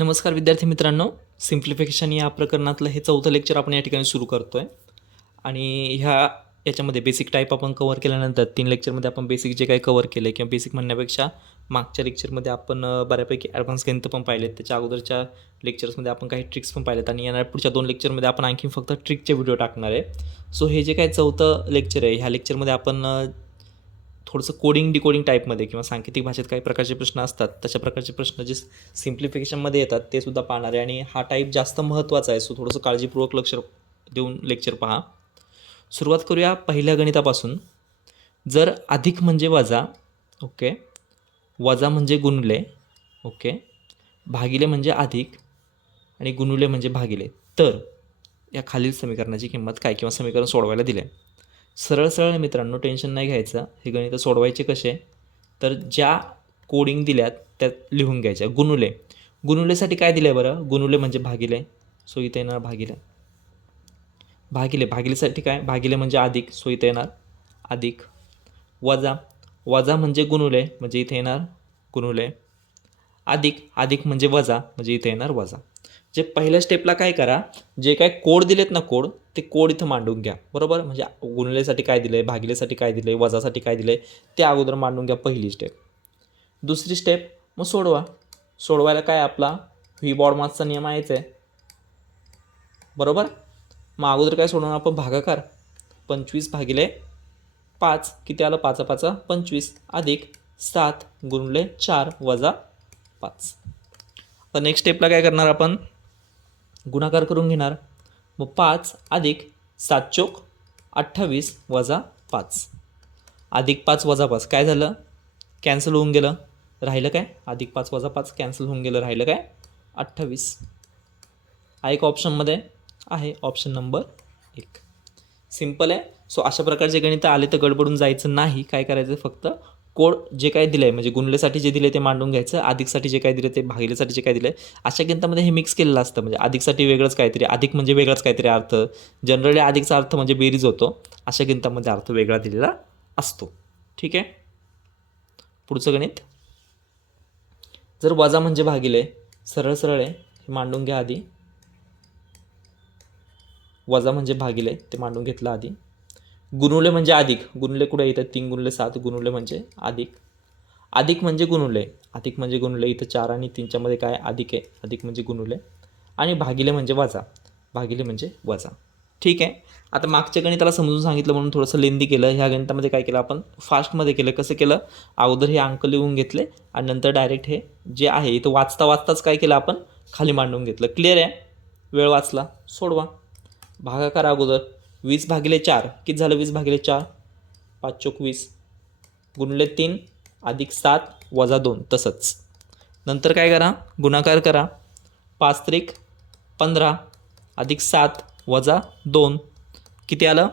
नमस्कार विद्यार्थी मित्रांनो, सिम्प्लिफिकेशन या प्रकरणातलं हे चौथं लेक्चर आपण या ठिकाणी सुरू करतो आहे. आणि याच्यामध्ये बेसिक टाईप आपण कवर केल्यानंतर 3 लेक्चरमध्ये आपण बेसिक जे काही कवर केलं किंवा बेसिक म्हणण्यापेक्षा मागच्या लेक्चरमध्ये आपण बऱ्यापैकी ॲडव्हान्स गणित पण पाहिलेत. त्याच्या अगोदरच्या लेक्चर्समध्ये आपण काही ट्रिक्स पण पाहिलेत आणि येणाऱ्या पुढच्या 2 लेक्चरमध्ये आपण आणखी फक्त ट्रिकचे व्हिडिओ टाकणार आहे. सो हे जे काही चौथं लेक्चर आहे, ह्या लेक्चरमध्ये आपण थोडंसं कोडिंग डिकोडिंग टाईपमध्ये किंवा सांकेतिक भाषेत काही प्रकारचे प्रश्न असतात, तशा प्रकारचे प्रश्न जे सिम्प्लिफिकेशनमध्ये येतात ते सुद्धा पाहणार आहे. आणि हा टाईप जास्त महत्त्वाचा आहे, सो थोडंसं काळजीपूर्वक लक्ष देऊन लेक्चर पहा. सुरुवात करूया पहिल्या गणितापासून. जर अधिक म्हणजे वजा, ओके, वजा म्हणजे गुणले, ओके, भागिले म्हणजे अधिक आणि गुणुले म्हणजे भागिले, तर या खालील समीकरणाची किंमत काय, किंवा समीकरण सोडवायला दिले. सरळ सरळ मित्रांनो, टेन्शन नाही घ्यायचं. हे गणित सोडवायचे कसे, तर ज्या कोडिंग दिल्यात त्यात लिहून घ्यायच्या. गुणुलेसाठी काय दिलं आहे बरं, गुणुले म्हणजे भागिले, सो इथे येणार भागिले. भागिलेसाठी काय, भागिले म्हणजे अधिक, सो इथे येणार अधिक. वजा म्हणजे गुणुले, म्हणजे इथे येणार गुणुले. अधिक म्हणजे वजा, म्हणजे इथे येणार वजा. जे पहिल्या स्टेपला काय करा, जे काय कोड दिलेत ना, ते कोड इथं मांडून घ्या, बरोबर. म्हणजे गुणलेसाठी काय दिलं आहे, भागिलेसाठी काय दिलं आहे, वजासाठी काय दिलं आहे, ते अगोदर मांडून घ्या, पहिली स्टेप. दुसरी स्टेप मग सोडवायला काय, आपला बॉर्ड मासचा नियम आहेच आहे, बरोबर. मग अगोदर काय सोडवणार आपण, भागाकार. 25/5 किती आलं, 5 5 25 अधिक 7 गुणले 4 वजा 5. तर नेक्स्ट स्टेपला काय करणार आपण, गुणाकार करून घेणार. मग 5 अधिक 7 चोक 28 वजा 5 अधिक 5 वजा 5 काय झालं, कॅन्सल होऊन गेलं, राहिलं काय, अधिक 5 वजा 5 कॅन्सल होऊन गेलं, राहिलं काय 28. हा एक ऑप्शनमध्ये आहे, ऑप्शन नंबर 1. सिम्पल आहे. सो अशा प्रकारचे गणित आले तर गडबडून जायचं नाही. काय करायचं, फक्त कोड जे काय दिलं आहे, म्हणजे गुणलेसाठी जे दिले ते मांडून घ्यायचं, अधिकसाठी जे काय दिलं ते, भागिलेसाठी जे काय दिलं आहे, अशा गणितामध्ये हे मिक्स केलेलं असतं. म्हणजे अधिकसाठी वेगळंच काहीतरी, अधिक म्हणजे वेगळाच काहीतरी अर्थ, जनरली अधिकचा अर्थ म्हणजे बेरीज होतो, अशा गणितामध्ये अर्थ वेगळा दिलेला असतो. ठीक आहे. पुढचं गणित, जर वजा म्हणजे भागिले, सरळ सरळ आहे, हे मांडून घ्या आधी. वजा म्हणजे भागिले, ते मांडून घेतलं आधी. गुणुले म्हणजे अधिक, गुणुले कुठे इथं 3 गुणले 7, गुणुले म्हणजे अधिक म्हणजे गुणुले, इथं 4 आणि 3च्या मध्ये काय अधिक आहे, अधिक म्हणजे गुणुले. आणि भागिले म्हणजे वजा, ठीक आहे. आता मागच्या गणिताला समजून सांगितलं म्हणून थोडंसं लेंदी केलं. ह्या गणितामध्ये काय केलं आपण, फास्टमध्ये केलं. कसं केलं, अगोदर हे अंक लिहून घेतले आणि नंतर डायरेक्ट हे जे आहे इथं वाचताच काय केलं आपण, खाली मांडून घेतलं. क्लिअर आहे, वेळ वाचला. सोडवा. भागाकार अगोदर 20/4 किती झालं, 20/4 5 चोक 20 गुणले 3 अधिक 7 वजा 2, तसंच. नंतर काय करा, गुणाकार करा. 5 त्रिक 15 अधिक 7 वजा 2 किती आलं,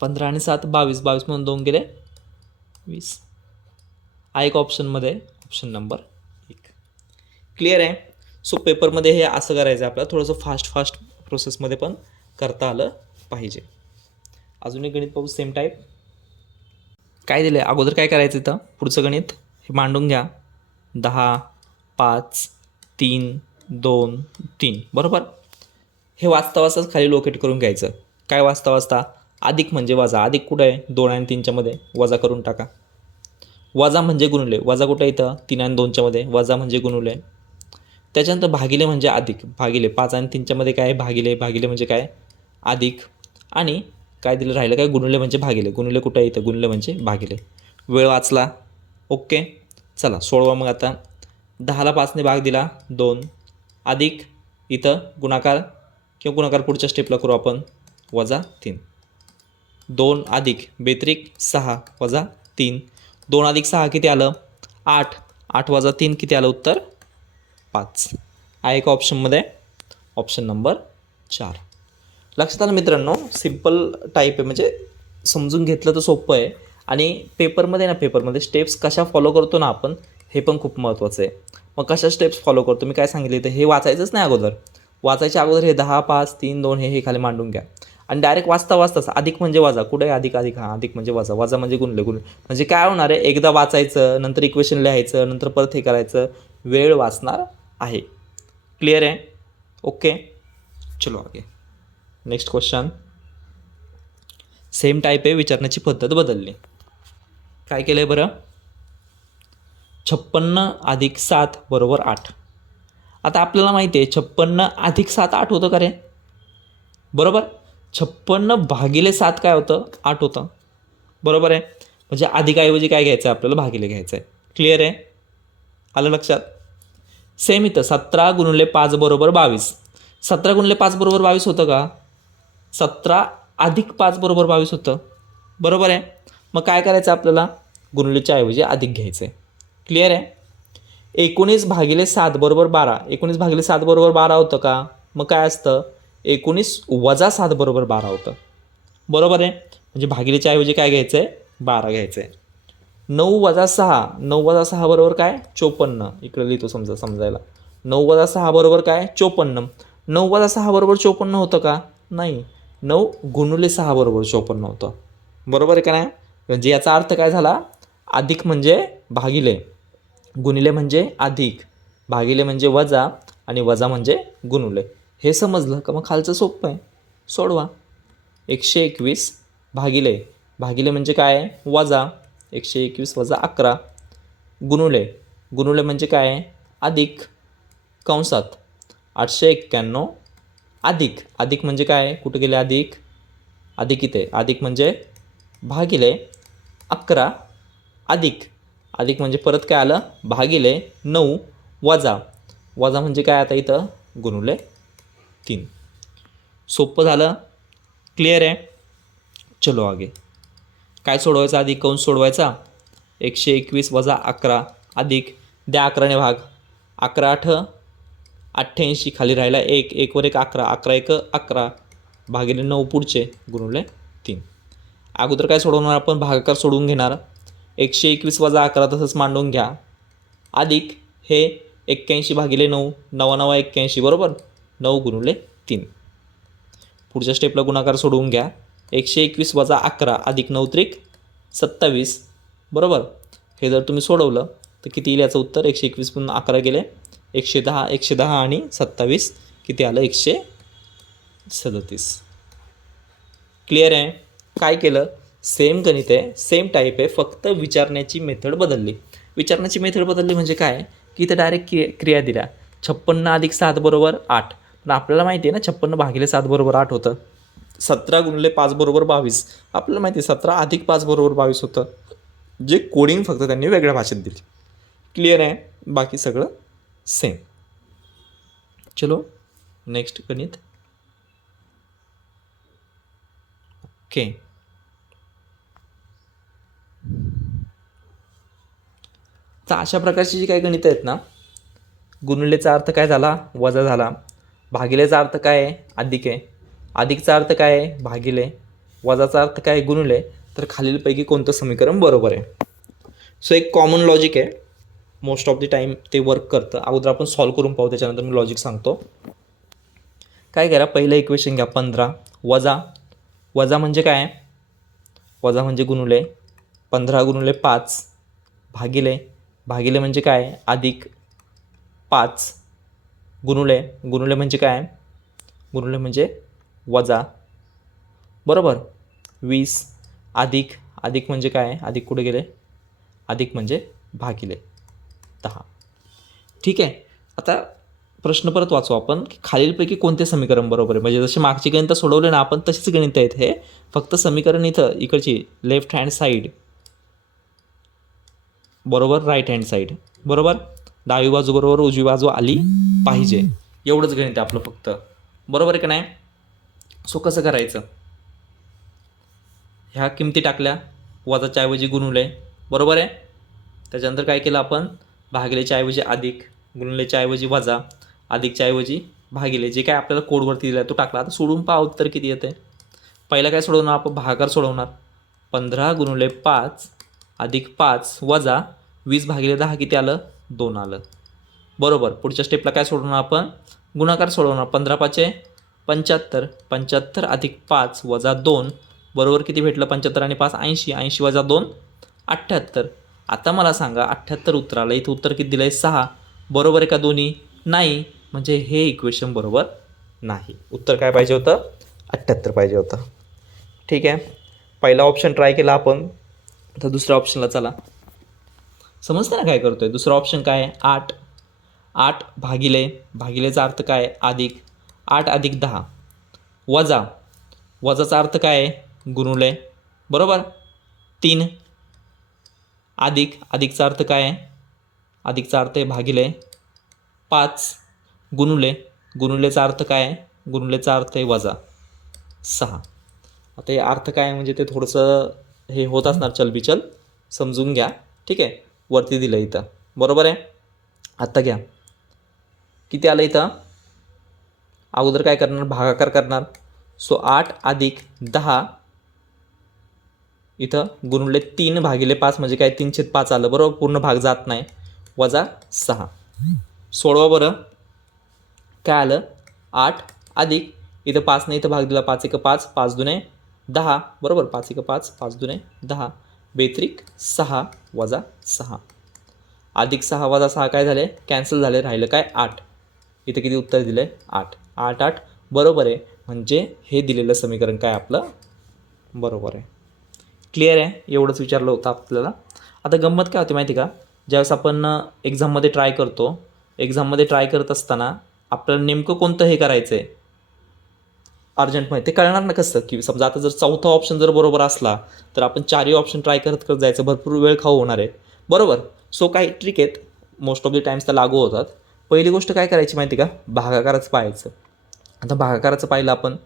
15 आणि 7 22, 22 म्हणून 2 गेले 20. हा एक ऑप्शनमध्ये, ऑप्शन नंबर 1. क्लिअर आहे. सो पेपरमध्ये हे असं करायचं आहे आपल्याला, थोडंसं फास्ट प्रोसेसमध्ये पण करता आलं पाहिजे. अजून एक गणित पाहू, सेम टाईप. काय दिलं आहे, अगोदर काय करायचं, इथं पुढचं गणित हे मांडून घ्या. 10 5 3 2 3, बरोबर. हे वाचताच खाली लोकेट करून घ्यायचं. काय वाचता, अधिक म्हणजे वजा, अधिक कुठं आहे, 2 आणि 3च्या मध्ये, वजा करून टाका. वजा म्हणजे गुणुले, वजा कुठं आहे इथं, 3 आणि 2च्या मध्ये, वजा म्हणजे गुणुले. त्याच्यानंतर भागिले म्हणजे अधिक, भागिले 5 आणि 3च्या मध्ये काय, भागिले म्हणजे काय, अधिक. आणि काय दिलं, राहिलं काय, गुणुले म्हणजे भागिले, गुणुले कुठं आहे इथं, गुणुले म्हणजे भागिले. वेळ वाचला. ओके, चला सोडवा. मग आता 10ला 5ने भाग दिला 2 अधिक इथं गुणाकार पुढच्या स्टेपला करू आपण, वजा 3. 2 अधिक बेत्रिक 6 वजा 3, 2 अधिक 6 किती आलं, 8, 8 वजा 3 किती आलं, उत्तर 5. हा एक ऑप्शनमध्ये, ऑप्शन नंबर 4. लक्षात आलं मित्रांनो, सिम्पल टाईप आहे, म्हणजे समजून घेतलं तर सोपं आहे. आणि पेपरमध्ये स्टेप्स कशा फॉलो करतो ना आपण, हे पण खूप महत्त्वाचं आहे. मग कशा स्टेप्स फॉलो करतो, मी काय सांगितले तर हे वाचायचंच नाही अगोदर. वाचायच्या अगोदर हे 10 5 3 2 हे खाली मांडून घ्या. आणि डायरेक्ट वाचताच अधिक म्हणजे वजा, कुठे आहे अधिक, हां अधिक म्हणजे वजा म्हणजे गुणले. म्हणजे काय होणार आहे, एकदा वाचायचं, नंतर इक्वेशन लिहायचं, नंतर परत हे करायचं, वेळ वाचणार आहे. क्लिअर आहे? ओके, चलो आगे. Next question. सेम टाईप आहे, विचारण्याची पद्धत बदलली. काय केलं आहे बरं? 56 अधिक 7 बरोबर 8. आता आपल्याला माहिती आहे 56 अधिक 7 8 होतं का रे? बरोबर. 56 भागिले 7 काय होतं? 8 होतं. बरोबर आहे. म्हणजे अधिकाऐवजी काय घ्यायचं आहे आपल्याला? भागिले घ्यायचं आहे. क्लिअर आहे? आलं लक्षात? सेम इथं 17 गुणिले 5 बरोबर 22. 17 गुणिले 5 बरोबर 22 होतं का? 17 अधिक 5 बरोबर 22 होतं. बरोबर आहे. मग काय करायचं आपल्याला? गुणिलेच्या ऐवजी अधिक घ्यायचं आहे. क्लिअर आहे? 19 भागिले 7 बरोबर 12. 19 भागिले 7 बरोबर 12 होतं का? मग काय असतं? 19 वजा 7 बरोबर 12 होतं. बरोबर आहे. म्हणजे भागिलेच्या ऐवजी काय घ्यायचं आहे? 12 घ्यायचं आहे. 9 वजा 6. 9 वजा 6 बरोबर काय? 54. इकडे लिहितो समजायला. 9 वजा 6 बरोबर काय? 54. 9 वजा 6 बरोबर 54 होतं का? नाही. 9 गुणिले 6 बरोबर 54 होतं. बरोबर आहे का नाही? म्हणजे याचा अर्थ काय झाला? अधिक म्हणजे भागिले, गुणिले म्हणजे अधिक, भागिले म्हणजे वजा आणि वजा म्हणजे गुणुले. हे समजलं का? मग खालचं सोपं आहे, सोडवा. 121 भागिले, भागिले म्हणजे काय? वजा. 121 वजा 11 गुणुले, गुणुले म्हणजे काय? अधिक. कंसात 891 अधिक, अधिक म्हणजे काय? कुठे गेले अधिक? अधिक इथे. अधिक म्हणजे भागिले 11 अधिक, अधिक म्हणजे परत काय आलं? भागिले 9 वजा, वजा म्हणजे काय आता इथं? गुणुले 3. सोपं झालं? क्लिअर आहे? चलो आगे. काय सोडवायचं? अधिक कंस सोडवायचा. 121 वजा 11 अधिक, द्या 11ने भाग. 11 8 88, खाली राहिला 1, 1 वर 1 11, 11 1 11 भागिले 9 पुढचे गुणुले 3. अगोदर काय सोडवणार आपण? भागाकार सोडवून घेणार. 121 वजा 11 तसंच मांडून घ्या. अधिक हे 81 भागिले 9, 9 9 81 बरोबर. 9 गुणुले 3. पुढच्या स्टेपला गुणाकार सोडवून घ्या. 121 वजा 11 अधिक 9 त्रिक 27 बरोबर. हे जर तुम्ही सोडवलं तर किती येईल याचं उत्तर? 121 पुन्हा 11 गेले 110, 110 आणि 27 किती आलं? 137. क्लिअर आहे? काय केलं? सेम गणित आहे, सेम टाईप आहे, फक्त विचारण्याची मेथड बदलली. विचारण्याची मेथड बदलली म्हणजे काय? की इथं डायरेक्ट क्रिया दिल्या. 56 अधिक 7 बरोबर 8. पण आपल्याला माहिती आहे ना 56 भागिले 7 बरोबर 8 होतं. 17 गुणिले 5 बरोबर 22. आपल्याला माहिती आहे 17 अधिक 5 बरोबर 22 होतं. जे कोडिंग फक्त त्यांनी वेगळ्या भाषेत दिली. क्लिअर आहे? बाकी सगळं सेम. चलो नेक्स्ट गणित. ओके. तर अशा प्रकारची जी काही गणितं आहेत ना, गुणिलेचा अर्थ काय झाला? वजा झाला. भागिलेचा अर्थ काय आहे? अधिक आहे. अधिकचा अर्थ काय आहे? भागिले. वजाचा अर्थ काय आहे? गुणिले. तर खालीलपैकी कोणतं समीकरण बरोबर आहे? सो एक कॉमन लॉजिक आहे, मोस्ट ऑफ द टाईम ते वर्क करतं. अगोदर आपण सॉल्व करून पाहू, त्याच्यानंतर मी लॉजिक सांगतो. काय करा? पहिलं इक्वेशन घ्या. 15 वजा, वजा म्हणजे काय? वजा म्हणजे गुणुले. 15 गुणुले 5 भागिले, भागिले म्हणजे काय? अधिक 5 गुणुले, गुणुले म्हणजे काय? गुणुले म्हणजे वजा बरोबर. 20 अधिक, अधिक म्हणजे काय? अधिक कुठे गेले? अधिक म्हणजे भागिले 10. ठीक आहे. आता प्रश्न परत वाचू आपण, की खालीलपैकी कोणते समीकरण बरोबर आहे? म्हणजे जसे मागची गणितं सोडवले ना आपण तशीच गणितं आहेत हे, फक्त समीकरण इथं इकडची लेफ्ट हँड साईड बरोबर राईट हँड साईड बरोबर, डावी बाजू बरोबर उजवी बाजू आली पाहिजे, एवढंच गणित आहे आपलं फक्त. बरोबर आहे का नाही? सो कसं करायचं? ह्या किमती टाकल्या, वजाच्या ऐवजी गुणुले बरोबर आहे. त्याच्यानंतर काय केलं आपण? भागिलेच्या ऐवजी अधिक, गुणुलेच्या ऐवजी वजा, अधिकच्या ऐवजी भागिले, जे काय आपल्याला कोडवरती दिला तो टाकला. आता सोडून पहा उत्तर किती येते. पहिला काय सोडवणार आपण? भागाकार सोडवणार. 15 गुणुले 5 अधिक 5 वजा 20 भागिले 10 किती आलं? 2 आलं बरोबर. पुढच्या स्टेपला काय सोडवणार आपण? गुणाकार सोडवणार. 15 5 75, 75 अधिक 5 वजा 2 बरोबर किती भेटलं? 75 आणि 5 80, 80 वजा 2 78. आता मला सांगा 78 उत्तर आलं, इथं उत्तर किती दिलं आहे? 6 बरोबर आहे का दोन्ही? नाही, म्हणजे हे इक्वेशन बरोबर नाही. उत्तर काय पाहिजे होतं? 78 पाहिजे होतं. ठीक आहे, पहिला ऑप्शन ट्राय केला आपण, तर दुसऱ्या ऑप्शनला चला. समजतं ना काय करतोय? दुसरा ऑप्शन काय आहे? 8. 8 भागिलेचा अर्थ काय आहे? अधिक. 8 अधिक 10 वजा. वजाचा अर्थ काय आहे? गुणुले. बरोबर. 3 अधिकचा अर्थ काय आहे? अधिकचा अर्थ आहे भागिले. 5 गुणुलेचा अर्थ काय आहे? गुणुलेचा अर्थ आहे वजा 6. आता हे अर्थ काय आहे म्हणजे ते थोडंसं हे होत असणार चलबिचल, समजून घ्या. ठीक आहे, वरती दिलं इथं. बरोबर आहे. आत्ता घ्या, किती आलं इथं? अगोदर काय करणार? भागाकार करणार. सो 8 अधिक 10 इथं गुणुले 3 भागिले 5 म्हणजे काय? 3/5 आलं. बरोबर, पूर्ण भाग जात नाही. वजा 6. सोडवा बरं. काय आलं? 8 अधिक इथं 5 नाही, इथं भाग दिला. 5 1 5, 5 2 10. बरोबर, 5 1 5, 5 2 10. बेत्रिक 6 वजा 6. अधिक 6 वजा 6 काय झाले? कॅन्सल झाले. राहिलं काय? 8. इथं किती उत्तर दिलं? 8. 8 8 बरोबर आहे. म्हणजे हे दिलेलं समीकरण काय आपलं बरोबर आहे. क्लिअर आहे? एवढंच विचारलं होतं आपल्याला. आता गंमत काय होती माहिती का? ज्यावेळेस आपण एक्झाममध्ये ट्राय करतो, एक्झाममध्ये ट्राय करत असताना आपल्याला नेमकं कोणतं हे करायचं आहे अर्जंटमध्ये, ते कळणार ना कसं? की समजा आता जर चौथा ऑप्शन जर बरोबर असला तर आपण 4ही ऑप्शन ट्राय करत करत जायचं, भरपूर वेळ खाऊ होणार आहे. बरोबर. सो काही ट्रिक आहेत, मोस्ट ऑफ द टाइम्स त्या लागू होतात. पहिली गोष्ट काय करायची माहिती का? भागाकाराचं पाहायचं. आता भागाकाराचं पाहिलं आपण.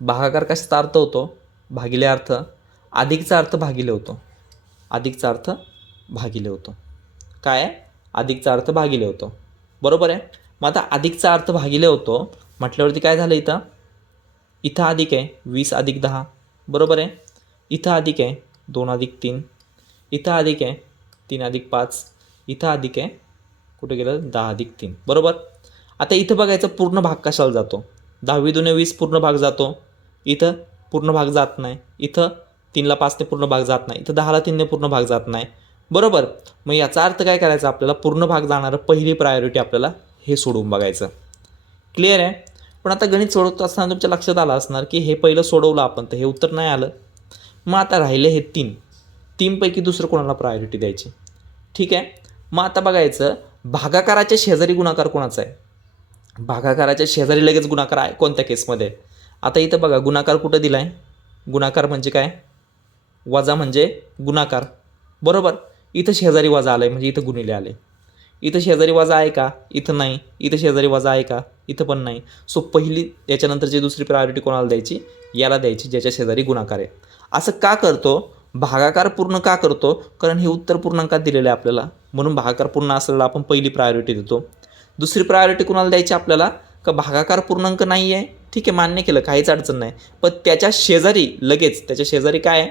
भागाकार कशाचा अर्थ होतो? भागिले अर्थ. अधिकचा अर्थ भागिले होतो. अधिकचा अर्थ भागिले होतो. काय आहे? अधिकचा अर्थ भागिले होतो. बरोबर आहे. मग आता अधिकचा अर्थ भागिले होतो म्हटल्यावरती काय झालं इथं? इथं अधिक आहे 20 अधिक 10. बरोबर आहे. इथं अधिक आहे 2 अधिक 3. इथं अधिक आहे 3 अधिक 5. इथं अधिक आहे कुठे गेलं? 10 अधिक 3. बरोबर. आता इथं बघायचं पूर्ण भाग कशाला जातो? 10 2 20 पूर्ण भाग जातो. इथं पूर्ण भाग जात नाही. इथं 3ला 5ने पूर्ण भाग जात नाही. इथं 10ला 3ने पूर्ण भाग जात नाही. बरोबर. मग याचा अर्थ काय करायचा? आपल्याला पूर्ण भाग जाणारं पहिली प्रायोरिटी आपल्याला हे सोडवून बघायचं. क्लिअर आहे? पण आता गणित सोडवत असताना तुमच्या लक्षात आलं असणार की हे पहिलं सोडवलं आपण तर हे उत्तर नाही आलं. मग आता राहिले हे 3 पैकी दुसरं कोणाला प्रायोरिटी द्यायची? ठीक आहे. मग आता बघायचं भागाकाराच्या शेजारी गुणाकार कोणाचा आहे? भागाकाराच्या शेजारी लगेच गुणाकार आहे कोणत्या केसमध्ये? आता इथं बघा गुणाकार कुठं दिला आहे? गुणाकार म्हणजे काय? वजा म्हणजे गुणाकार. बरोबर. इथं शेजारी वजा आलं आहे म्हणजे इथं गुणिले आले. इथं शेजारी वजा आहे का? इथं नाही. इथं शेजारी वजा आहे का? इथं पण नाही. सो पहिली याच्यानंतरची दुसरी प्रायोरिटी कोणाला द्यायची? याला द्यायची ज्याच्या शेजारी गुणाकार आहे. असं का करतो? भागाकार पूर्ण का करतो? कारण हे उत्तर पूर्णांकात दिलेलं आहे आपल्याला, म्हणून भागाकार पूर्ण असलेला आपण पहिली प्रायोरिटी देतो. दुसरी प्रायोरिटी कोणाला द्यायची आपल्याला? का भागाकार पूर्णांक नाही आहे, ठीक आहे, मान्य केलं, काहीच अडचण नाही. पण त्याच्या शेजारी लगेच त्याच्या शेजारी काय आहे?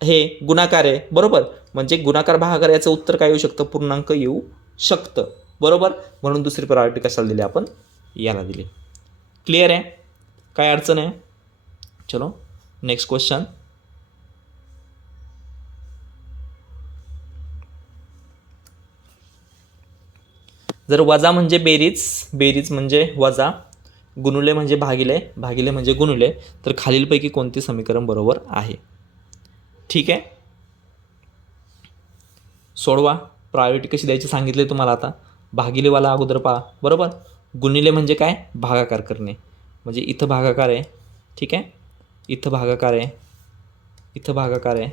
हे गुणाकार आहे. बरोबर. म्हणजे गुणाकार भागाकार याचं उत्तर काय येऊ शकतं? पूर्णांक येऊ शकतं. बरोबर. म्हणून दुसरी प्रायोरिटी कशाला दिली आपण? याला दिली. क्लिअर आहे? काय अडचण आहे? चलो नेक्स्ट क्वेश्चन. जर वजा म्हणजे बेरीज म्हणजे वजा, गुणुले म्हणजे भागिले म्हणजे गुणुले, तर खालीलपैकी कोणते समीकरण बरोबर आहे? ठीक आहे, सोडवा. प्रायोरिटी कशी द्यायची सांगितले तुम्हाला. आता भागिलेवाला अगोदर पहा. बरोबर. गुणिले म्हणजे काय? भागाकार करणे. म्हणजे इथं भागाकार आहे, ठीक आहे, इथं भागाकार आहे, इथं भागाकार आहे,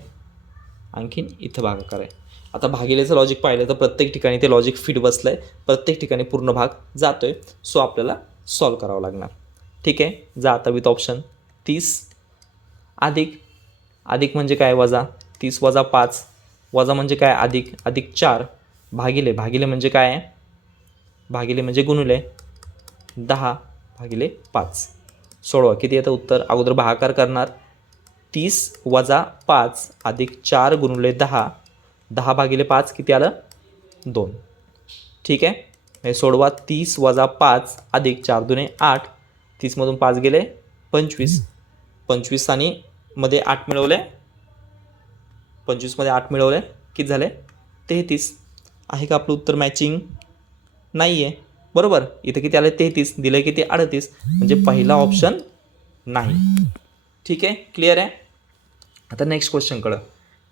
आणखीन इथं भागाकार आहे. आता भागिलेचं लॉजिक पाहिलं तर प्रत्येक ठिकाणी ते लॉजिक फिट बसलं आहे, प्रत्येक ठिकाणी पूर्ण भाग जातो आहे. सो आपल्याला सॉल्व करावं लागणार. ठीक आहे, जा आता विथ ऑप्शन. 30 अधिक म्हणजे काय? वजा. 30 वजा 5 वजा म्हणजे काय? अधिक 4 भागिले म्हणजे काय आहे? भागिले म्हणजे गुणुले 10 भागिले 5. सोडवा. किती येतं उत्तर? अगोदर भागाकार करणार. 30 वजा 5 अधिक 4 गुणुले 10. 10 भागिले 5 किती आलं? 2. ठीक आहे, हे सोडवा. 30 वजा 5 अधिक 4 दुने 8. 30मधून 5 गेले 25. 25 आणि मध्ये 8 मिळवले. 25मध्ये 8 मिळवले किती झाले? 33. आहे का आपलं उत्तर मॅचिंग? नाही आहे, बरोबर. इथं किती आलं 33, दिलं किती 38, म्हणजे पहिला ऑप्शन नाही. ठीक आहे, क्लिअर आहे. आता नेक्स्ट क्वेश्चनकडं.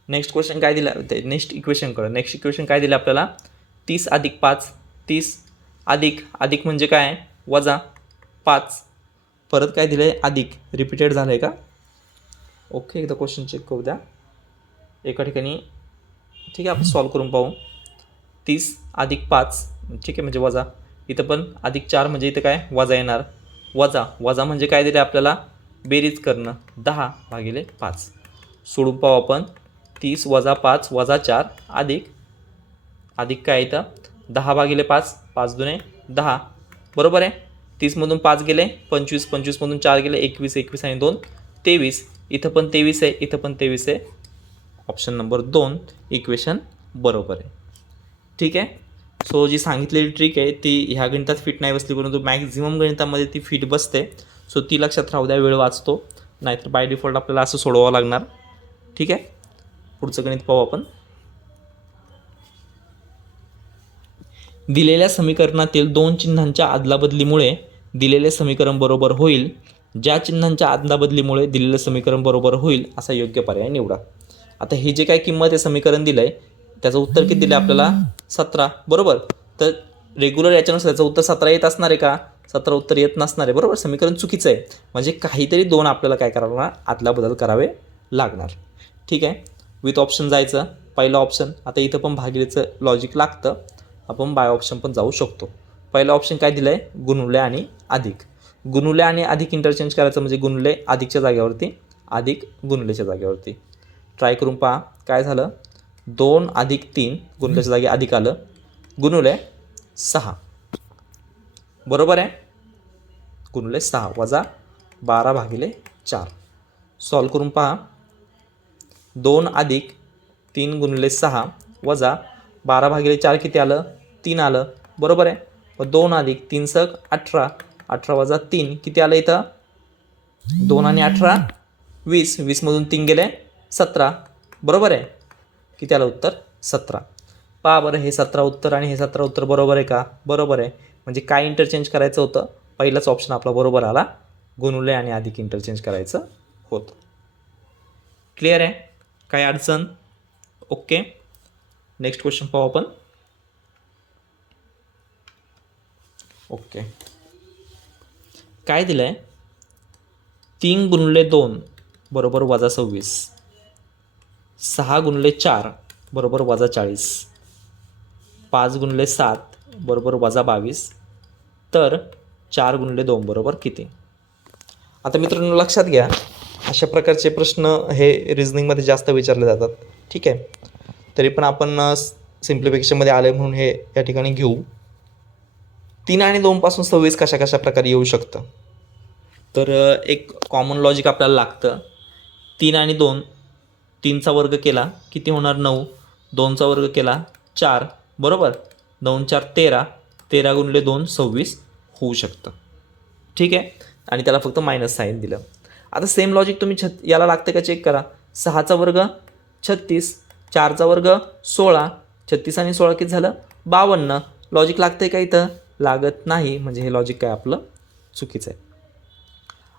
नेक्स्ट क्वेश्चन काय दिलं, ते नेक्स्ट इक्वेशनकडं. नेक्स्ट इक्वेशन काय दिलं आपल्याला, 30 अधिक 5, 30 अधिक अधिक म्हणजे काय, वजा 5, परत काय दिलं आहे, अधिक. रिपीटेड झालं आहे का? ओके, एकदा क्वेश्चन चेक करू द्या एका ठिकाणी. ठीक आहे, आपण सॉल्व करून पाहू. 30 अधिक 5, ठीक आहे, म्हणजे वजा. इथं पण अधिक 4 म्हणजे इथं काय, वजा येणार. वजा वजा म्हणजे काय दिलं आपल्याला, बेरीज करणं. 10/5 सोडून पाहू आपण. 30 वजा 5 वजा 4 अधिक अधिक काय इथं 10/5, 5 दुने 10, बरोबर आहे. 30मधून 5 गेले 25, 25मधून 4 गेले 21, 21 आणि 2 23. इथं पण 23 आहे, इथं पण 23 आहे. ऑप्शन नंबर 2 इक्वेशन बरोबर आहे. ठीक आहे. सो जी सांगितलेली ट्रिक आहे ती ह्या गणितात फिट नाही बसली, परंतु मॅक्झिमम गणितामध्ये ती फिट बसते. सो ती लक्षात राहू द्या, वेळ वाचतो. नाहीतर बाय डिफॉल्ट आपल्याला असं सोडवावं लागणार. ठीक आहे, पुढचं गणित पाहू आपण. दिलेल्या समीकरणातील दोन चिन्हांच्या अदलाबदलीमुळे दिलेले समीकरण बरोबर होईल. ज्या चिन्हांच्या अदलाबदलीमुळे दिलेलं समीकरण बरोबर होईल असा योग्य पर्याय निवडा. आता हे जे काय किंमत आहे समीकरण दिलं आहे त्याचं उत्तर किती दिलं आपल्याला, 17, बरोबर. तर रेग्युलर याच्यानुसार त्याचं उत्तर 17 येत असणार आहे का, 17 उत्तर येत नसणार आहे, बरोबर. समीकरण चुकीचं आहे, म्हणजे काहीतरी 2 आपल्याला काय करावं लागणार, अदलाबदल करावे लागणार. ठीक आहे, विथ ऑप्शन जायचं. पहिलं ऑप्शन, आता इथं पण भागिलेचं लॉजिक लागतं, आपण बाय ऑप्शन पण जाऊ शकतो. पहिलं ऑप्शन काय दिलं आहे, गुणुले आणि अधिक. गुणुले आणि अधिक इंटरचेंज करायचं, म्हणजे गुणुले अधिकच्या जागेवरती, अधिक गुणुलेच्या जागेवरती. ट्राय करून पहा काय झालं. 2 अधिक 3 गुणुलेच्या जागी अधिक आलं, गुणुले 6, बरोबर आहे. गुणुले 6 वजा 12/4. सॉल्व करून पहा. 2 अधिक 3 गुणिले 6 वजा 12/4 किती आलं, 3 आलं, बरोबर आहे. मग 2 अधिक 3 सक 18, 18 वजा 3 किती आलं इथं, 2 आणि 18 20, 20मधून 3 गेले 17, बरोबर आहे. किती आलं उत्तर, 17. पहा बरं, हे 17 उत्तर आणि हे 17 उत्तर बरोबर आहे का, बरोबर आहे. म्हणजे काय इंटरचेंज करायचं होतं, पहिलाच ऑप्शन आपला बरोबर आला, गुणुले आणि अधिक इंटरचेंज करायचं होतं. क्लिअर आहे, काय अडचण. ओके, नेक्स्ट क्वेश्चन पाहू आपण. ओके, काय दिलं आहे, 3 गुणिले 2 बरोबर वजा 26, 6 गुणिले 4 बरोबर वजा 40, 5 गुणिले 7 बरोबर वजा 22, तर 4 गुणिले 2 बरोबर किती. आता मित्रांनो लक्षात घ्या, अशा प्रकारचे प्रश्न हे रिझनिंगमध्ये जास्त विचारले जातात. ठीक आहे, तरी पण आपण सिम्प्लिफिकेशनमध्ये आले म्हणून हे या ठिकाणी घेऊ. 3 आणि 2 पासून 26 कशा प्रकारे येऊ शकतं, तर एक कॉमन लॉजिक आपल्याला लागतं. 3 आणि 2, 3चा वर्ग केला किती होणार 9, 2चा वर्ग केला 4, बरोबर. 9 4 13, 13 गुणिले 2 26 होऊ शकतं. ठीक आहे, आणि त्याला फक्त मायनस साईन दिलं. आता सेम लॉजिक तुम्ही याला लागते का चेक करा. 6चा वर्ग 36, 4चा वर्ग 16, 36 आणि 16 किती झालं 52. लॉजिक लागते का इथं, लागत नाही, म्हणजे हे लॉजिक काय आपलं चुकीचं आहे.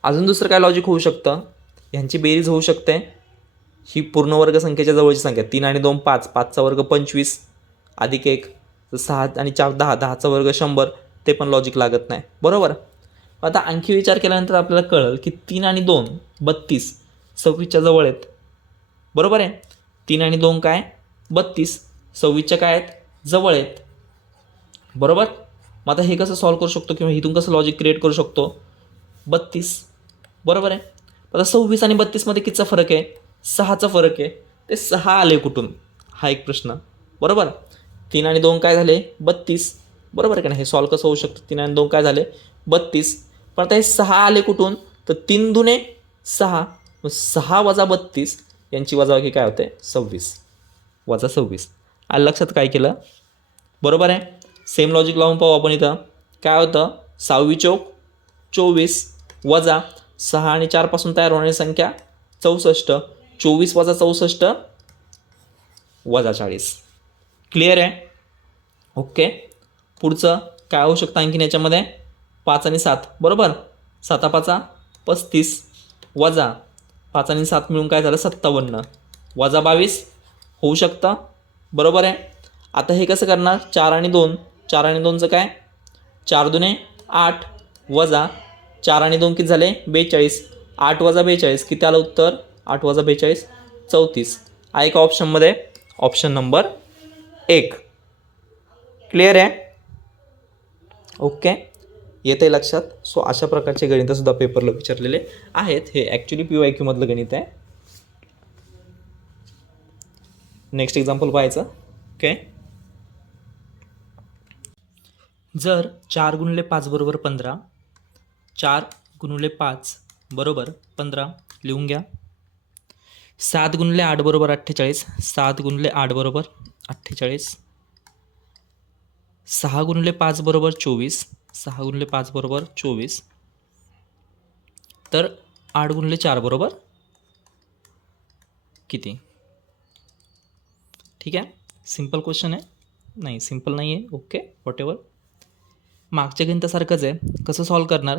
अजून दुसरं काय लॉजिक होऊ शकतं, ह्यांची बेरीज होऊ शकते. ही पूर्ण वर्ग संख्येच्या जवळची संख्या, 3 आणि 2 5, 5चा वर्ग 25 अधिक 1, 6 आणि 4 10, 10चा वर्ग 100, ते पण लॉजिक लागत नाही, बरोबर. आता आणखी विचार केल्यानंतर आपल्याला कळलं की 3 आणि 2 32, 26च्या जवळ आहेत, बरोबर आहे. 3 आणि 2 काय 32, 26च्या काय आहेत जवळ आहेत, बरोबर. मग आता हे कसं सॉल्व करू शकतो किंवा इथून कसं लॉजिक क्रिएट करू शकतो, 32, बरोबर आहे. आता 26 आणि 32मध्ये कितीचा फरक आहे, 6चा फरक आहे. ते 6 आले कुठून, हा एक प्रश्न, बरोबर. 3 आणि 2 काय झाले 32, बरोबर आहे का नाही. हे सॉल्व कसं होऊ शकतं, 3 आणि 2 काय झाले 32, पण आता हे 6 आले कुठून, तर 3 दुने 6, 6 वजा 32 यांची वजाबाकी काय होते 26, वजा 26. आलं लक्षात काय केलं, बरोबर आहे. सेम लॉजिक लावून पाहू आपण. इथं काय होतं, 6 चौक 24 वजा 6 आणि 4 पासून तयार होणारी संख्या 64, 24 वजा 64 वजा 40. क्लिअर आहे. ओके, पुढचं काय होऊ शकतं आणखीन याच्यामध्ये 5 आणि 7 बरोबर. 7 5 35 वजा 5 आणि 7 मिळून काय झालं 57 वजा 22 होऊ शकतं बरोबर आहे. आता हे कसं करणार 4 आणि 2 4 आणि 2चं काय 4 दुने 8 वजा 4 आणि 2 किती झाले 42 8 वजा 42 किती आलं उत्तर 8 वजा 42 34 आहे का ऑप्शनमध्ये. ऑप्शन नंबर 1 क्लिअर आहे. ओके येतं आहे लक्षात. सो अशा प्रकारचे गणितंसुद्धा पेपरला विचारलेले आहेत. हे ॲक्च्युली PYQ मधलं गणित आहे. नेक्स्ट एक्झाम्पल पाहायचं. ओके जर 4 गुणिले 5 बरोबर 15 4 गुणिले 5 बरोबर 15 लिहून घ्या. 7 गुणिले 8 बरोबर 48 7 गुणिले 8 बरोबर 48 6 गुणिले 5 बरोबर 24 6 गुणिले 5 बरोबर 24 तर 8 गुणिले 4 बरोबर किती. ठीक आहे सिम्पल क्वेश्चन आहे. नाही सिम्पल नाही आहे. ओके वॉटेवर मागच्या गणितासारखंच आहे. कसं सॉल्व करणार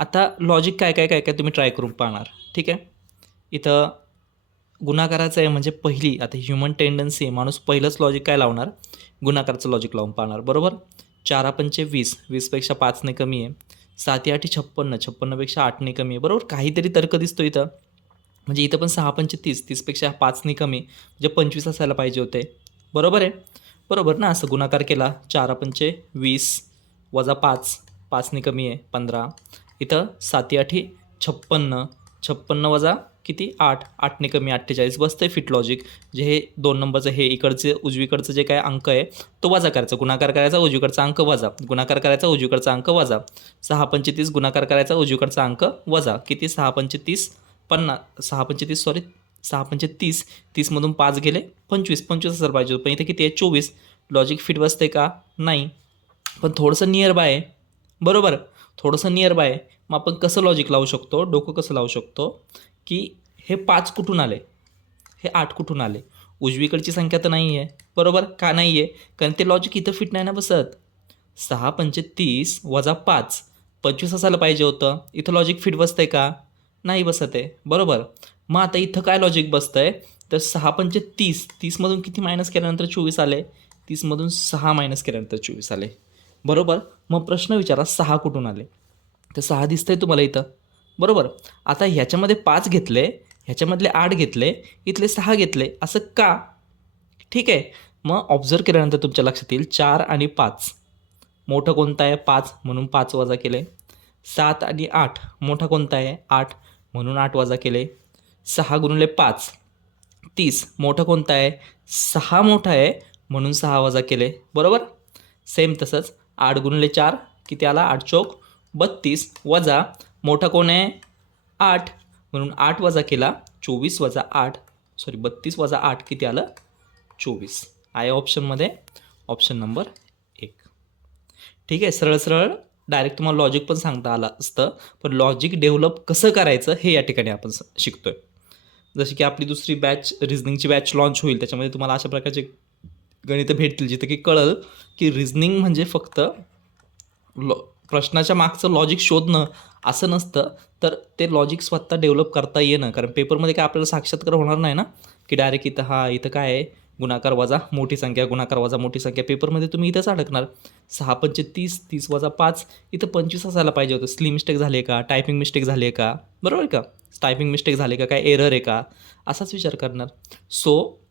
आता लॉजिक काय काय काय काय तुम्ही ट्राय करून पाहणार. ठीक आहे इथं गुणाकाराचं आहे म्हणजे पहिली आता ह्युमन टेंडन्सी आहे माणूस पहिलंच लॉजिक काय लावणार गुणाकाराचं लॉजिक लावून पाहणार बरोबर. 4 पंचे 20 20पेक्षा 5ने कमी आहे. 7 8 56 56पेक्षा 8ने कमी आहे बरोबर. काहीतरी तर्क दिसतो इथं म्हणजे इथं पण 6 पंचे 30 30पेक्षा 5ने कमी म्हणजे 25 असायला पाहिजे होते बरोबर आहे. बरोबर ना असं गुणाकार केला 4 पंचे 20 वजा 5 5ने कमी आहे 15 इथं 7 8 56 56 वजा किती 8 8ने कमी 48 बसतं फिट लॉजिक. जे हे 2 नंबरचं हे इकडचे उजवीकडचं जे काय अंक आहे तो वजा करायचा गुणाकार करायचा उजवीकडचा अंक वजा गुणाकार करायचा उजवीकडचा अंक वजा 6 पंचे 30 गुणाकार करायचा उजवीकडचा अंक वजा किती 6 पंचे 30 50 6 पंचे 30 सॉरी 6 पंचे 30 30मधून 5 गेले 25 25 असायला पाहिजे होतं पण इथे किती आहे 24 लॉजिक फिट बसते का नाही पण थोडंसं नियर बाय आहे बरोबर. थोडंसं नियर बाय आहे मग आपण कसं लॉजिक लावू शकतो डोकं कसं लावू शकतो की हे 5 कुठून आले हे 8 कुठून आले उजवीकडची संख्या तर नाही आहे बरोबर. का नाही आहे कारण ते लॉजिक इथं फिट नाही ना बसत. 6 पंचे 30 वजा 5 25 असायला पाहिजे होतं. इथं लॉजिक फिट बसतं आहे का नाही बसत आहे बरोबर. मग आता इथं काय लॉजिक बसतं आहे तर 6 पंचे 30 30मधून किती मायनस केल्यानंतर 24 आले 30मधून 6 मायनस केल्यानंतर 24 आले बरोबर. मग प्रश्न विचारा 6 कुठून आले तर 6 दिसतंय तुम्हाला इथं बरोबर. आता ह्याच्यामध्ये 5 घेतले ह्याच्यामधले 8 घेतले इथले 6 घेतले असं का. ठीक आहे मग ऑब्झर्व केल्यानंतर तुमच्या लक्षात येईल 4 आणि 5 मोठं कोणतं आहे 5 म्हणून 5 वजा केले. 7 आणि 8 मोठा कोणता आहे 8 म्हणून 8 वजा केले. 6 गुणिले 5 30 मोठं कोणतं आहे 6 मोठा आहे म्हणून 6 वजा केले बरोबर. सेम तसंच 8 गुणिले 4 किती आला 8 चौक 32 वजा मोठा कोण आहे 8 म्हणून 8 वजा केला 24 वजा 8 सॉरी 32 वजा 8 किती आलं 24 आहे ऑप्शनमध्ये. Option number 1. ठीक आहे सरळ सरळ डायरेक्ट तुम्हाला लॉजिक पण सांगता आलं असतं पण लॉजिक डेव्हलप कसं करायचं हे या ठिकाणी आपण शिकतोय. जशी की आपली दुसरी बॅच रिझनिंगची बॅच लॉन्च होईल त्याच्यामध्ये तुम्हाला अशा प्रकारचे गणितं भेटतील जिथं की कळलं की रिझनिंग म्हणजे फक्त प्रश्नाच्या मागचं लॉजिक शोधणं असं नसतं तर ते लॉजिक स्वतः डेव्हलप करता येणं. कारण पेपरमध्ये काय आपल्याला साक्षात्कार होणार नाही ना की डायरेक्ट इथं इथं काय आहे गुणाकार वजा मोठी संख्या गुणाकार वजा मोठी संख्या पेपरमध्ये तुम्ही इथंच अडकणार. 6 पंचे 30 30 वजा 5 इथं 25 असायला पाहिजे होतं. स्ली मिस्टेक झाली आहे का टायपिंग मिस्टेक झाली आहे का बरोबर आहे का टायपिंग मिस्टेक झाली का काय एरर आहे का असाच विचार करणार. सो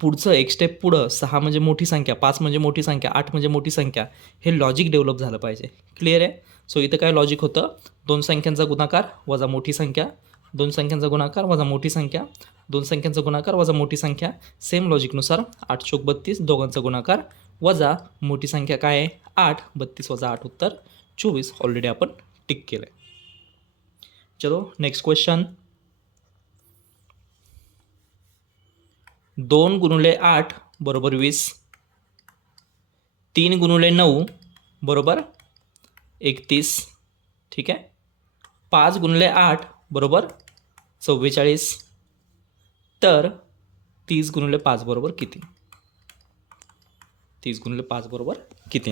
पुढचं एक स्टेप पुढं 6 म्हणजे मोठी संख्या 5 म्हणजे मोठी संख्या 8 म्हणजे मोठी संख्या हे लॉजिक डेव्हलप झालं पाहिजे. क्लिअर आहे. सो इथं काय लॉजिक होतं 2 संख्यांचा गुणाकार वजा मोठी संख्या 2 संख्यांचा गुणाकार वजा मोठी संख्या 2 संख्यांचा गुणाकार वजा मोठी संख्या. सेम लॉजिकनुसार 8 चौक 32 दोघांचा गुणाकार वजा मोठी संख्या काय आहे 8 32 वजा 8 उत्तर 24 ऑलरेडी आपण टिक केलं आहे. चलो नेक्स्ट क्वेश्चन. 2 गुणिले 8 बरोबर 20 3 गुणिले 9 बरोबर 31. ठीक आहे 5 गुणिले 8 बरोबर 44 तर 30 गुणिले 5 बरोबर किती. 30 गुणिले 5 बरोबर किती?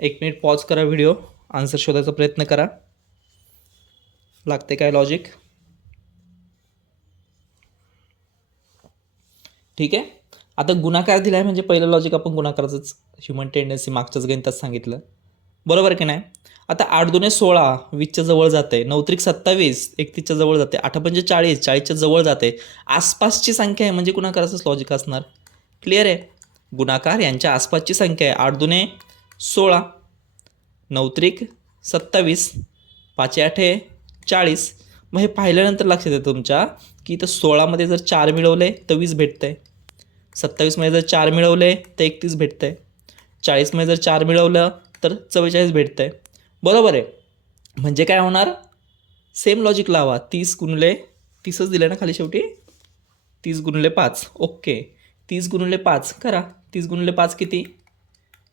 1 मिनिट पॉज करा व्हिडिओ, आन्सर शोधायचा प्रयत्न करा. लागते काय लॉजिक? ठीक आहे. आता गुणाकार दिला आहे म्हणजे पहिलं लॉजिक आपण गुणाकाराचंच ह्युमन टेंडन्सी मागच्याच गणितात सांगितलं, बरोबर की नाही? आता 8 दुने 16, 20च्या जवळ जाते. 9 त्रिक 27, 31च्या जवळ जाते. 8 पंचे 40, 40च्या जवळ जाते. आसपासची संख्या आहे म्हणजे गुणाकाराचंच लॉजिक असणार. क्लिअर आहे? गुणाकार यांच्या आसपासची संख्या आहे. 8 दुने 16, 9 त्रिक 27, 5 8 40. मग हे पाहिल्यानंतर लक्षात येतं तुमच्या की इथं 16मध्ये जर 4 मिळवले तर 20 भेटतंय. 27मध्ये जर 4 मिळवले तर 31 भेटतंय. 40मध्ये जर 4 मिळवलं तर 44 भेटतंय. बरोबर आहे? म्हणजे काय होणार? सेम लॉजिक लावा. 30 गुणिले 30च दिलं ना खाली शेवटी, 30 गुणिले 5. ओके, 30 गुणिले 5 करा. 30 गुणिले 5 किती?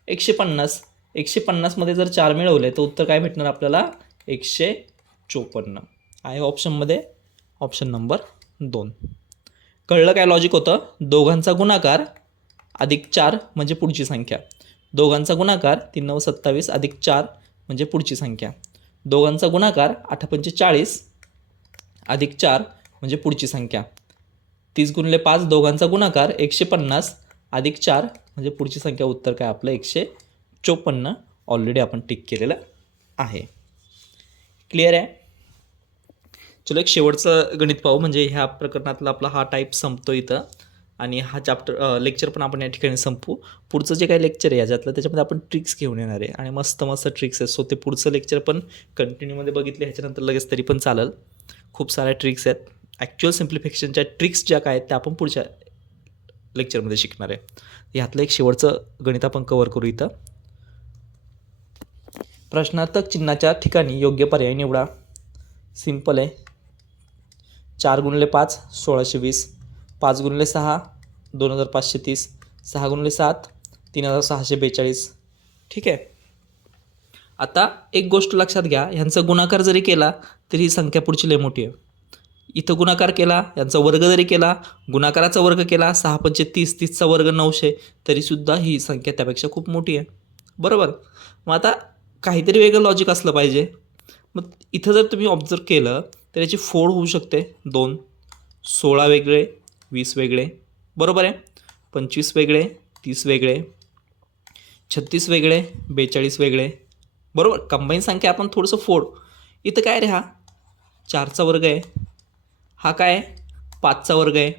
150. 150मध्ये जर 4 मिळवले तर उत्तर काय भेटणार आपल्याला? 154 आहे ऑप्शनमध्ये, ऑप्शन नंबर 2. कळलं काय लॉजिक होतं? दोघांचा गुणाकार अधिक 4 म्हणजे पुढची संख्या. दोघांचा गुणाकार 3 9 27 अधिक 4 म्हणजे पुढची संख्या. दोघांचा गुणाकार 8 पंचे 40 अधिक 4 म्हणजे पुढची संख्या. 30 गुणिले 5 दोघांचा गुणाकार 150 अधिक 4 म्हणजे पुढची संख्या. उत्तर काय आपलं? 154. ऑलरेडी आपण टिक केलेलं आहे. क्लिअर आहे? चलो एक शेवटचं गणित पाहू, म्हणजे ह्या प्रकरणातला आपला हा टाईप संपतो इथं आणि हा लेक्चर पण आपण या ठिकाणी संपू. पुढचं जे काही लेक्चर आहे याच्यातलं त्याच्यामध्ये आपण ट्रिक्स घेऊन येणार आहे आणि मस्त मस्त ट्रिक्स आहेत. सो ते पुढचं लेक्चर पण कंटिन्यूमध्ये बघितले ह्याच्यानंतर लगेच तरी पण चालेल. खूप साऱ्या ट्रिक्स आहेत. ॲक्च्युअल सिम्प्लिफिकेशनच्या ट्रिक्स ज्या काय आहेत त्या आपण पुढच्या लेक्चरमध्ये शिकणार आहे. ह्यातलं एक शेवटचं गणित आपण कवर करू इथं. प्रश्नार्थक चिन्हाच्या ठिकाणी योग्य पर्याय निवडा. सिम्पल आहे. 4 गुणिले 5 1620, 5 गुणिले 6 2530, 6 गुणिले 7 3642. ठीक आहे. आता एक गोष्ट लक्षात घ्या, ह्यांचा गुणाकार जरी केला तरी ही संख्या पुढची लय मोठी आहे. इथं गुणाकार केला, यांचा वर्ग जरी केला, गुणाकाराचा वर्ग केला 6 पंचे 30, 30चा वर्ग 900, तरीसुद्धा ही संख्या त्यापेक्षा खूप मोठी आहे. बरोबर? मग आता काहीतरी वेगळं लॉजिक असलं पाहिजे. मग इथं जर तुम्ही ऑब्झर्व केलं तर याची फोड होऊ शकते 2. 16 वेगळे, 20 वेगळे, बरोबर आहे? 25 वेगळे, 30 वेगळे, 36 वेगळे, 42 वेगळे, बरोबर? कंबाईन संख्या आपण थोडंसं फोड. इथं काय रे, हा 4चा वर्ग आहे, हा काय 5चा वर्ग आहे,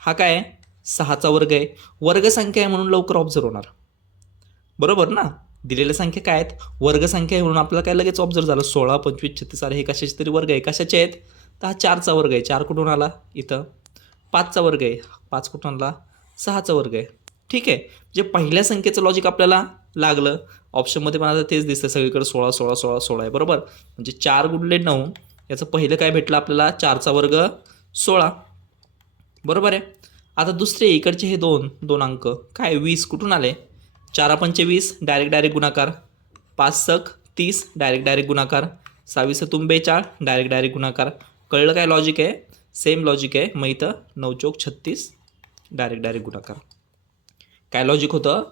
हा काय 6चा वर्ग आहे. वर्गसंख्या आहे म्हणून लवकर ऑब्झर्व होणार, बरोबर ना? दिलेल्या संख्या काय आहेत? वर्गसंख्या आहे म्हणून आपल्याला काय लगेच ऑब्झर्व झालं. 16 25 36 अरे हे कशाचे तरी वर्ग आहे. कशाचे आहेत? तर हा 4चा वर्ग आहे. 4 कुठून आला? इथं. 5चा वर्ग आहे. 5 कुठून आला? 6चा वर्ग आहे. ठीक आहे. जे पहिल्या संख्येचं लॉजिक आपल्याला लागलं. ऑप्शनमध्ये पण आता तेच दिसतं सगळीकडे 16 16 16 16 आहे, बरोबर? म्हणजे 4 गुणिले 9 याचं पहिलं काय भेटलं आपल्याला? 4चा वर्ग 16, बरोबर आहे? आता दुसरे इकडचे हे दोन अंक काय 20 कुठून आले? 4 पंचे 20 डायरेक्ट गुणाकार, 5 सक 30 डायरेक्ट गुणाकार, 26 42 डायरेक्ट गुणाकार. कळलं काय लॉजिक आहे? सेम लॉजिक आहे. मग इथं 9 चौक 36 डायरेक्ट गुणाकार. काय लॉजिक होतं?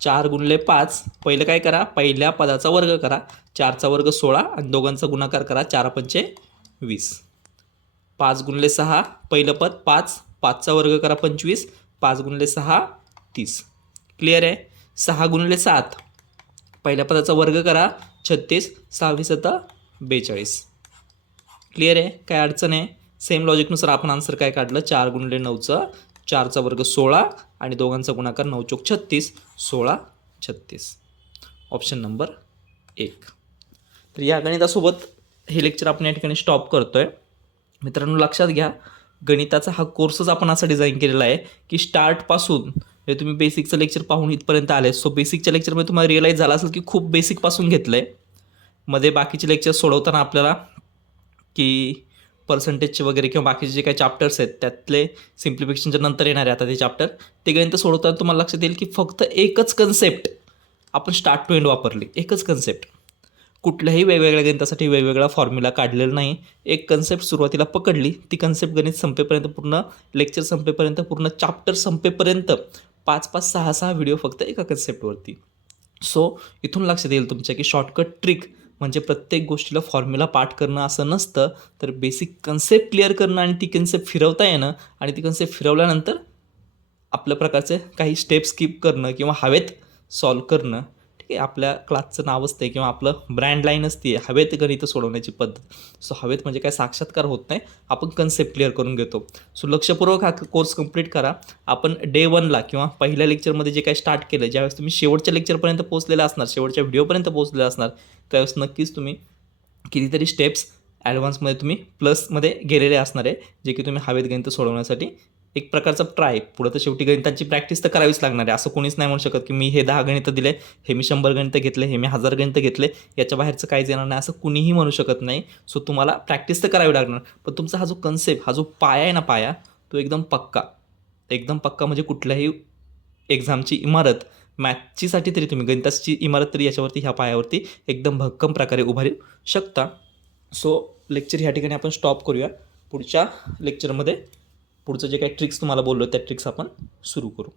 4 गुणिले 5 पहिलं काय करा? पहिल्या पदाचा वर्ग करा. 4चा वर्ग 16 आणि दोघांचा गुणाकार करा. 4 पंचे 20. 5 गुणिले 6 पहिलं पद 5, 5चा वर्ग करा 25, 5 गुणिले 6 30. क्लिअर आहे? 6 गुणिले 7 पहिल्या पदाचा वर्ग करा 36, 26 42. क्लिअर आहे? काय अडचण आहे? सेम लॉजिकनुसार आपण आन्सर काय काढलं? 4 गुणिले 9चं 4चा वर्ग 16 आणि दोघांचा गुणाकार 9 चौक 36 16 36. Option number 1. तर या गणितासोबत हे लेक्चर आपण या ठिकाणी स्टॉप करतोय. मित्रांनो लक्षात घ्या, गणिताचा हा कोर्सच आपण असा डिझाईन केलेला आहे की स्टार्टपासून हे तुम्ही बेसिकचं लेक्चर पाहून इथपर्यंत आले. सो बेसिकच्या लेक्चरमध्ये तुम्हाला रिअलाईज झालं असेल की खूप बेसिकपासून घेतलं आहे. मध्ये बाकीचे लेक्चर सोडवताना आपल्याला की पर्सेंटेजचे वगैरे किंवा बाकीचे जे काही चॅप्टर्स आहेत त्यातले सिम्प्लिफिकेशनच्या नंतर येणार आहे आता ते चॅप्टर, ते गणित सोडवताना तुम्हाला लक्षात येईल की फक्त एकच कन्सेप्ट आपण स्टार्ट टू एंड वापरली. एकच कन्सेप्ट. कुठल्याही वेगवेगळ्या गणितासाठी वेगवेगळा फॉर्म्युला काढलेला नाही. एक कन्सेप्ट सुरुवातीला पकडली, ती कन्सेप्ट गणित संपेपर्यंत, पूर्ण लेक्चर संपेपर्यंत, पूर्ण चॅप्टर संपेपर्यंत 5-5, 6-6 व्हिडिओ फक्त एका कन्सेप्टवरती. सो इथून लक्षात येईल तुमच्या की शॉर्टकट ट्रिक म्हणजे प्रत्येक गोष्टीला फॉर्म्युला पाठ करणं असं नसतं, तर बेसिक कन्सेप्ट क्लिअर करणं आणि ती कन्सेप्ट फिरवता येणं आणि ती कन्सेप्ट फिरवल्यानंतर आपल्या प्रकारचे काही स्टेप स्किप करणं किंवा हवेत सॉल्व करणं. ठीक आहे, आपल्या क्लासचं नाव असते किंवा आपलं ब्रँड लाईन असते हवेत गणितं सोडवण्याची पद्धत. सो हवेत म्हणजे काय साक्षात्कार होत नाही, आपण कन्सेप्ट क्लिअर करून घेतो. सो लक्षपूर्वक हा कोर्स कंप्लीट करा. आपण डे 1ला किंवा पहिल्या लेक्चरमध्ये जे काही स्टार्ट केलं, ज्यावेळेस तुम्ही शेवटच्या लेक्चरपर्यंत पोहोचलेला असणार, शेवटच्या व्हिडिओपर्यंत पोहोचलेला असणार, त्यावेळेस नक्कीच तुम्ही कितीतरी स्टेप्स ॲडव्हान्समध्ये तुम्ही प्लसमध्ये गेलेले असणार आहे, जे की तुम्ही हवेत गणितं सोडवण्यासाठी एक प्रकारचा ट्राय. पुढं तर शेवटी गणितांची प्रॅक्टिस तर करावीच लागणार आहे. असं कोणीच नाही म्हणू शकत की मी हे 10 गणितं दिले, हे मी 100 गणितं घेतले, हे मी 1000 गणितं घेतले, याच्या बाहेरचं काहीच येणार नाही, असं कुणीही म्हणू शकत नाही. सो तुम्हाला प्रॅक्टिस तर करावी लागणार, पण तुमचा हा जो कन्सेप्ट, हा जो पाया आहे ना, पाया तो एकदम पक्का, एकदम पक्का म्हणजे कुठल्याही एक्झामची इमारत, मॅथचीसाठी तरी तुम्ही गणिताची इमारत तरी याच्यावरती, ह्या पायावरती एकदम भक्कम प्रकारे उभारू शकता. सो लेक्चर ह्या ठिकाणी आपण स्टॉप करूया. पुढच्या लेक्चरमध्ये पुढचं जे काही ट्रिक्स तुम्हाला बोललो त्या ट्रिक्स आपण सुरू करू.